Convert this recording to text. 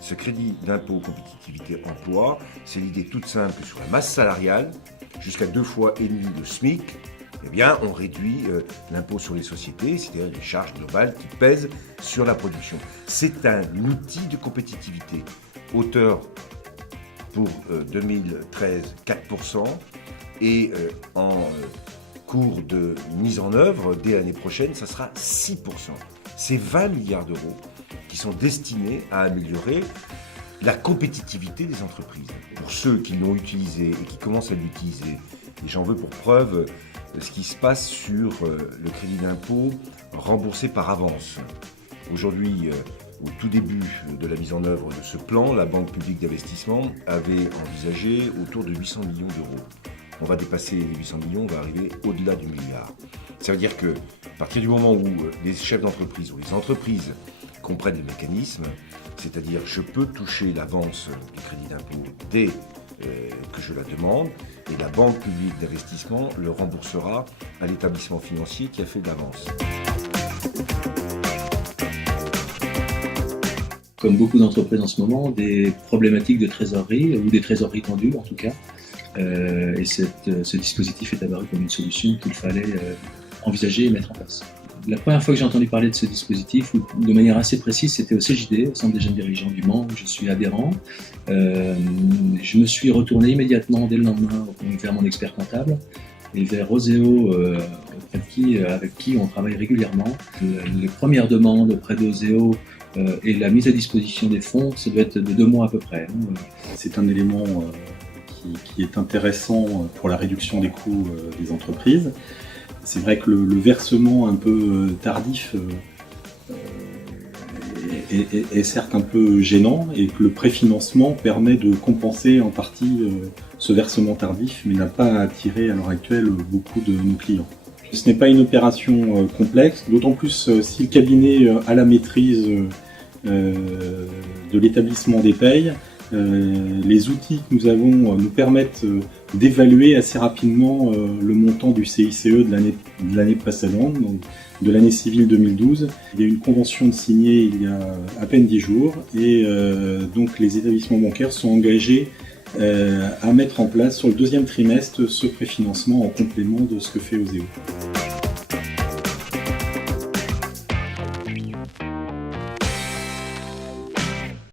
Ce crédit d'impôt compétitivité emploi, c'est l'idée toute simple que sur la masse salariale, jusqu'à 2,5 fois le SMIC, eh bien, on réduit l'impôt sur les sociétés, c'est-à-dire les charges globales qui pèsent sur la production. C'est un outil de compétitivité. Hauteur pour 2013, 4%, et en cours de mise en œuvre, dès l'année prochaine, ça sera 6%. C'est 20 milliards d'euros qui sont destinés à améliorer la compétitivité des entreprises. Pour ceux qui l'ont utilisé et qui commencent à l'utiliser, et j'en veux pour preuve ce qui se passe sur le crédit d'impôt remboursé par avance. Aujourd'hui, au tout début de la mise en œuvre de ce plan, la Banque publique d'investissement avait envisagé autour de 800 millions d'euros. On va dépasser les 800 millions, on va arriver au-delà du milliard. Ça veut dire que, à partir du moment où les chefs d'entreprise ou les entreprises comprennent les mécanismes, c'est-à-dire je peux toucher l'avance du crédit d'impôt dès que je la demande, et la Banque publique d'investissement le remboursera à l'établissement financier qui a fait de l'avance. Comme beaucoup d'entreprises en ce moment, des problématiques de trésorerie, ou des trésoreries tendues en tout cas. Et ce dispositif est apparu comme une solution qu'il fallait envisager et mettre en place. La première fois que j'ai entendu parler de ce dispositif, de manière assez précise, c'était au CJD, au Centre des jeunes dirigeants du Mans, où je suis adhérent. Je me suis retourné immédiatement, dès le lendemain, vers mon expert comptable et vers Oseo, avec qui on travaille régulièrement. Les premières demandes auprès d'Oseo et la mise à disposition des fonds, ça doit être de 2 mois à peu près. C'est un élément qui est intéressant pour la réduction des coûts des entreprises. C'est vrai que le versement un peu tardif est certes un peu gênant et que le préfinancement permet de compenser en partie ce versement tardif, mais n'a pas attiré à l'heure actuelle beaucoup de nos clients. Ce n'est pas une opération complexe, d'autant plus si le cabinet a la maîtrise de l'établissement des payes. Les outils que nous avons nous permettent d'évaluer assez rapidement le montant du CICE de l'année précédente, donc de l'année civile 2012. Il y a eu une convention de signer il y a à peine 10 jours et donc les établissements bancaires sont engagés à mettre en place sur le 2e trimestre ce préfinancement en complément de ce que fait Oseo.